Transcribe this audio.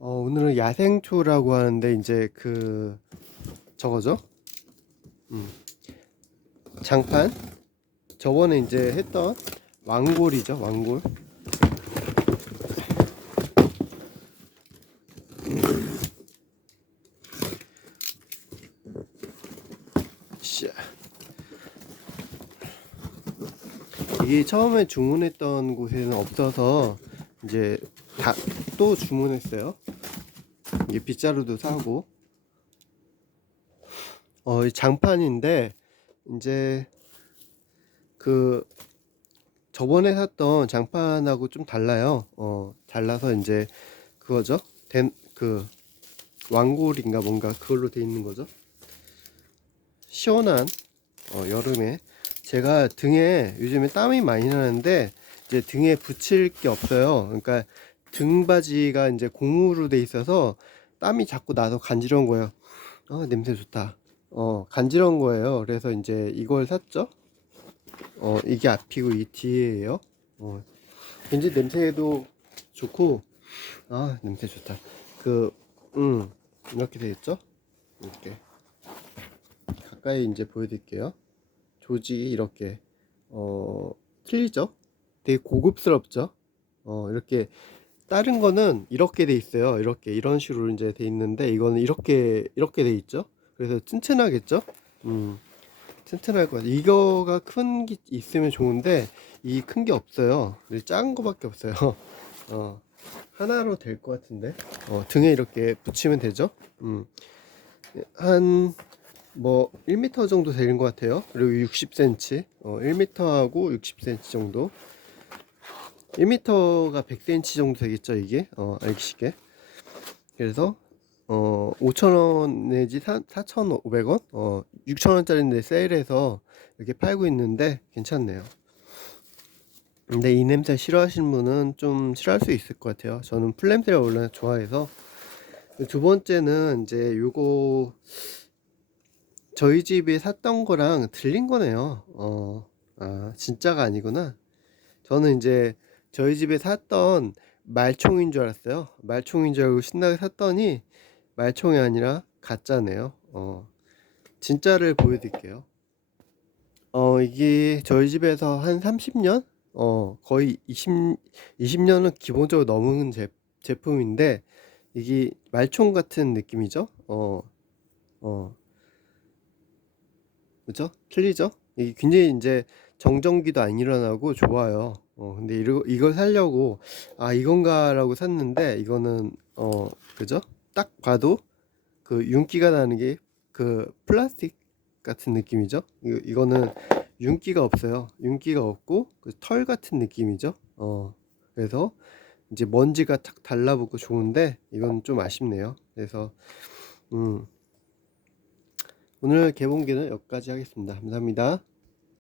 어, 오늘은 야생초라고 하는데 이제 그 저거죠? 음. 장판. 저번에 이제 했던 왕골이죠, 왕골. 샤. 이게 처음에 주문했던 곳에는 없어서 이제 다또 주문했어요. 이게 빗자루도 사고 어, 이 장판인데 이제 그 저번에 샀던 장판하고 좀 달라요. 어, 달라서 이제 그거죠. 된, 그 왕골인가 뭔가 그걸로 돼 있는 거죠. 시원한 어, 여름에 제가 등에 요즘에 땀이 많이 나는데 이제 등에 붙일 게 없어요. 그러니까 등바지가 이제 고무로 돼 있어서 땀이 자꾸 나서 간지러운 거예요. 아, 냄새 좋다. 어, 간지러운 거예요. 그래서 이제 이걸 샀죠. 어, 이게 앞이고 이 뒤에예요. 어, 굉장히 냄새도 좋고, 아, 냄새 좋다. 그, 음, 이렇게 돼 있죠? 이렇게. 가까이 이제 보여드릴게요. 조직이 이렇게, 어, 틀리죠? 되게 고급스럽죠? 어, 이렇게, 다른 거는 이렇게 돼 있어요. 이렇게, 이런 식으로 이제 돼 있는데, 이거는 이렇게, 이렇게 돼 있죠? 그래서 튼튼하겠죠? 음, 튼튼할 것 같아요. 이거가 큰 게 있으면 좋은데, 이 큰 게 없어요. 이 작은 거밖에 없어요. 어, 하나로 될 것 같은데. 어, 등에 이렇게 붙이면 되죠? 음, 한, 뭐, 1m 정도 되는 것 같아요. 그리고 60cm. 어, 1m하고 60cm 정도. 1m가 100cm 정도 되겠죠, 이게? 어, 알기시게. 그래서, 어, 5,000원 내지 4,500원? 어, 6,000원짜리인데 세일해서 이렇게 팔고 있는데 괜찮네요. 근데 이 냄새 싫어하시는 분은 좀 싫어할 수 있을 것 같아요. 저는 풀냄새를 원래 좋아해서. 두 번째는 이제 요거 저희 집에 샀던 거랑 들린 거네요. 어, 아, 진짜가 아니구나. 저는 이제 저희 집에 샀던 말총인 줄 알았어요. 말총인 줄 알고 신나게 샀더니 말총이 아니라 가짜네요. 어, 진짜를 보여드릴게요. 어, 이게 저희 집에서 한 30년? 어, 거의 20, 20년은 기본적으로 넘은 제, 제품인데, 이게 말총 같은 느낌이죠? 어, 어. 그죠? 틀리죠? 이게 굉장히 이제 정전기도 안 일어나고 좋아요. 어, 근데 이거, 이걸 사려고, 아, 이건가라고 샀는데, 이거는, 어, 그죠? 딱 봐도 그 윤기가 나는 게 그 플라스틱 같은 느낌이죠? 이거, 이거는 윤기가 없어요. 윤기가 없고, 그 털 같은 느낌이죠? 어, 그래서 이제 먼지가 탁 달라붙고 좋은데, 이건 좀 아쉽네요. 그래서, 음, 오늘 개봉기는 여기까지 하겠습니다. 감사합니다.